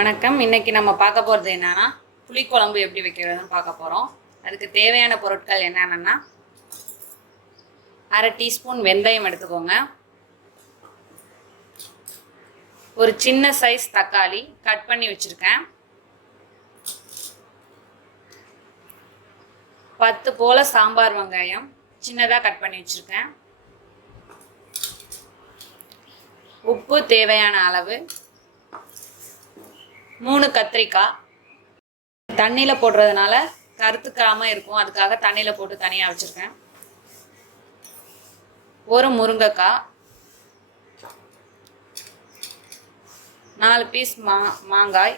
வணக்கம். இன்னைக்கு நம்ம பார்க்க போகிறது என்னன்னா புளிக்குழம்பு எப்படி வைக்கிறதுன்னு பார்க்க போகிறோம். அதுக்கு தேவையான பொருட்கள் என்னென்னா, அரை டீஸ்பூன் வெந்தயம் எடுத்துக்கோங்க, ஒரு சின்ன சைஸ் தக்காளி கட் பண்ணி வச்சுருக்கேன், 10 போல் சாம்பார் வெங்காயம் சின்னதாக கட் பண்ணி வச்சுருக்கேன், உப்பு தேவையான அளவு, 3 கத்திரிக்காய் தண்ணியில் போடுறதுனால கருத்துக்காமல் இருக்கும், அதுக்காக தண்ணியில் போட்டு தனியாக வச்சுருக்கேன், ஒரு முருங்கைக்காய், 4 பீஸ் மாங்காய்,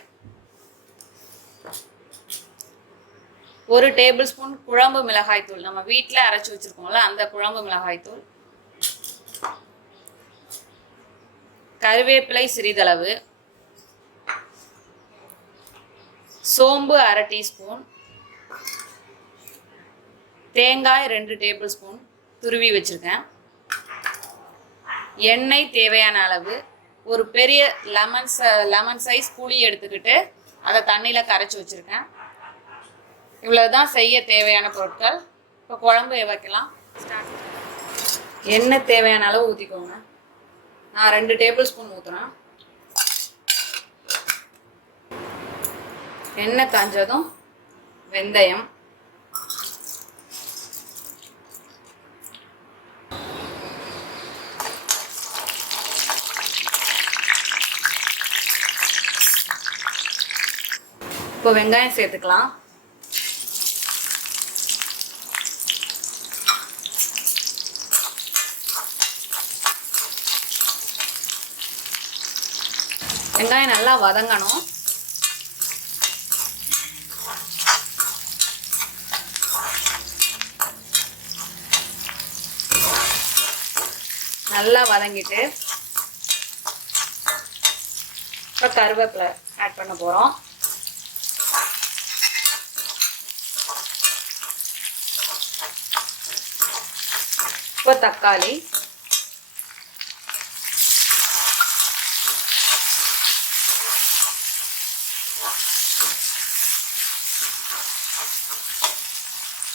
1 டேபிள் ஸ்பூன் குழம்பு மிளகாய் தூள், நம்ம வீட்டில் அரைச்சி வச்சுருக்கோம்ல அந்த குழம்பு மிளகாய் தூள், கருவேப்பிலை சிறிதளவு, சோம்பு அரை டீஸ்பூன், தேங்காய் 2 டேபிள் ஸ்பூன் துருவி வச்சுருக்கேன், எண்ணெய் தேவையான அளவு, ஒரு பெரிய லெமன் சைஸ் புளி எடுத்துக்கிட்டு அதை தண்ணியில் கரைச்சி வச்சுருக்கேன். இவ்வளோதான் செய்ய தேவையான பொருட்கள். இப்போ குழம்பு வைக்கலாம். எண்ணெய் தேவையான அளவு ஊற்றிக்கோங்க. நான் 2 டேபிள் ஸ்பூன் ஊற்றுறேன். எண்ணெய் காஞ்சதும் வெந்தயம், இப்போ வெங்காயம் சேர்த்துக்கலாம். வெங்காயம் நல்லா வதங்கணும். நல்லா வதங்கிட்டு இப்போ கருவேப்பிலை ஆட் பண்ண போகிறோம். இப்போ தக்காளி,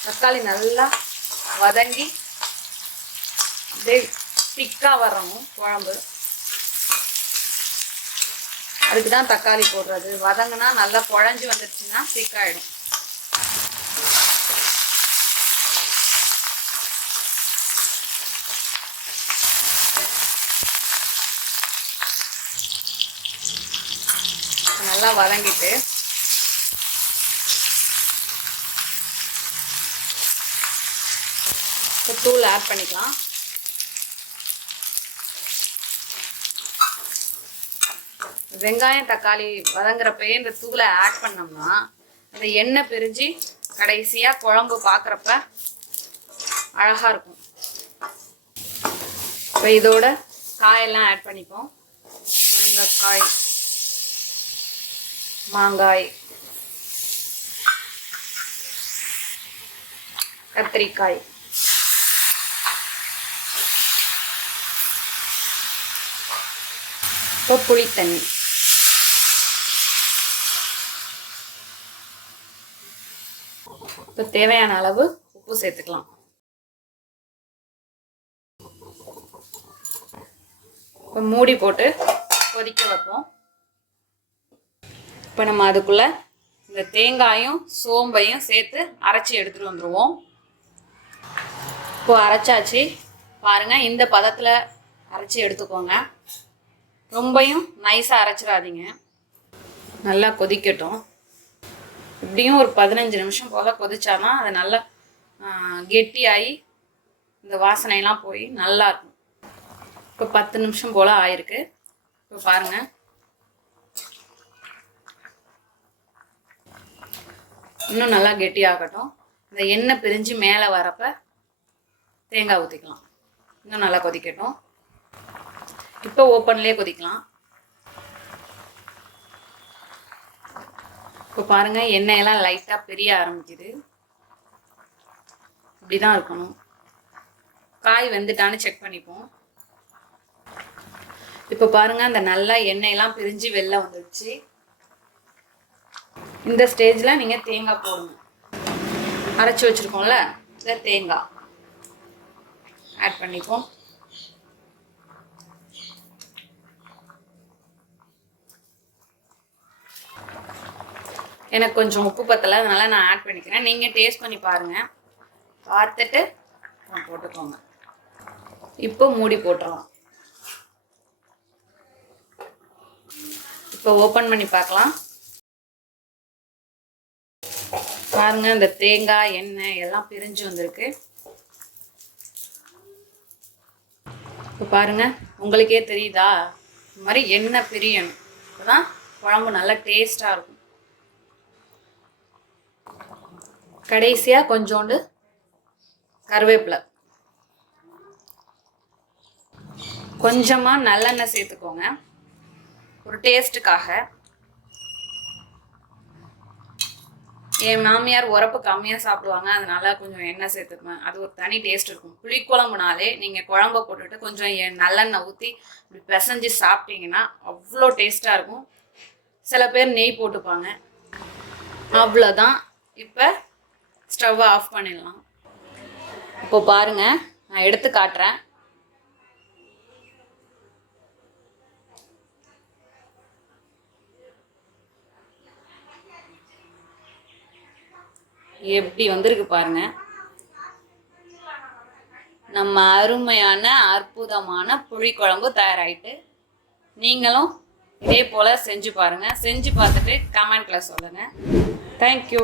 தக்காளி நல்லா வதங்கி அப்படியே திக்காக வரணும் குழம்பு. அதுக்கு தான் தக்காளி போடுறது. வதங்கினா நல்லா குழஞ்சி வந்துடுச்சுன்னா திக்காயிடும். நல்லா வதங்கிட்டு தூள் ஆட் பண்ணிக்கலாம். வெங்காயம் தக்காளி வதங்குறப்பயே இந்த தூளை ஆட் பண்ணோம்னா அந்த எண்ணெய் பிரிஞ்சு கடைசியாக குழம்பு பார்க்குறப்ப அழகாக இருக்கும். இப்போ இதோட காயெல்லாம் ஆட் பண்ணிப்போம். முருங்கைக்காய், மாங்காய், கத்திரிக்காய், இப்போ புளி தண்ணி, இப்போ தேவையான அளவு உப்பு சேர்த்துக்கலாம். இப்போ மூடி போட்டு கொதிக்க வைப்போம். இப்போ நம்ம அதுக்குள்ளே இந்த தேங்காயும் சோம்பையும் சேர்த்து அரைச்சி எடுத்துகிட்டு வந்துடுவோம். இப்போ அரைச்சாச்சு பாருங்கள். இந்த பதத்தில் அரைச்சி எடுத்துக்கோங்க. ரொம்பையும் நைஸாக அரைச்சிடாதீங்க. நல்லா கொதிக்கட்டும். இப்படியும் ஒரு 15 நிமிஷம் போல் கொதிச்சாதான் அது நல்லா கெட்டியாகி இந்த வாசனையெல்லாம் போய் நல்லாயிருக்கும். இப்போ 10 நிமிஷம் போல் ஆயிருக்கு. இப்போ பாருங்கள், இன்னும் நல்லா கெட்டியாகட்டும். இந்த எண்ணெய் பிரிஞ்சு மேலே வரப்போ தேங்காய் ஊற்றிக்கலாம். இன்னும் நல்லா கொதிக்கட்டும். இப்போ ஓப்பன்லேயே கொதிக்கலாம். இப்போ பாருங்கள், எண்ணெயெல்லாம் லைட்டாக பிரிய ஆரம்பிக்குது. இப்படி தான் இருக்கணும். காய் வெந்துட்டான்னு செக் பண்ணிப்போம். இப்போ பாருங்க அந்த நல்லா எண்ணெயெல்லாம் பிரிஞ்சு வெளில வந்துடுச்சு. இந்த ஸ்டேஜில் நீங்கள் தேங்காய் போடுங்க. அரைச்சி வச்சுருக்கோம்ல இந்த தேங்காய் ஆட் பண்ணிப்போம். எனக்கு கொஞ்சம் உப்பு பத்தலை, அதனால நான் ஆட் பண்ணிக்கிறேன். நீங்கள் டேஸ்ட் பண்ணி பாருங்கள், பார்த்துட்டு போட்டுக்கோங்க. இப்போ மூடி போட்டுடலாம். இப்போ ஓப்பன் பண்ணி பார்க்கலாம். பாருங்க, இந்த தேங்காய் எண்ணெய் எல்லாம் பிரிஞ்சு வந்திருக்கு. இப்போ பாருங்க, உங்களுக்கே தெரியுதா? இந்த மாதிரி எண்ணெய் பிரியணும், அப்போதான் குழம்பு நல்லா டேஸ்டாக இருக்கும். கடைசியாக கொஞ்சோண்டு கருவேப்பிலை, கொஞ்சமாக நல்லெண்ணெய் சேர்த்துக்கோங்க ஒரு டேஸ்ட்டுக்காக. என் மாமியார் உரப்பு கம்மியாக சாப்பிடுவாங்க, அதனால கொஞ்சம் எண்ணெய் சேர்த்துக்குவேன். அது ஒரு தனி டேஸ்ட் இருக்கும். புளிக்குழம்புனாலே நீங்கள் குழம்ப போட்டுட்டு கொஞ்சம் நல்லெண்ணெய் ஊற்றி இப்படி பிசைஞ்சு சாப்பிட்டீங்கன்னா அவ்வளோ டேஸ்ட்டாக இருக்கும். சில பேர் நெய் போட்டுப்பாங்க. அவ்வளோதான். இப்போ ஸ்டவ்வை ஆஃப் பண்ணிடலாம். இப்போ பாருங்கள், நான் எடுத்து காட்டுறேன். எப்படி வந்திருக்கு பாருங்க. நம்ம அருமையான அற்புதமான புளிக்குழம்பு தயாராகிட்டு. நீங்களும் இதே போல் செஞ்சு பாருங்கள். செஞ்சு பார்த்துட்டு கமெண்ட்டில் சொல்லுங்கள். தேங்க்யூ.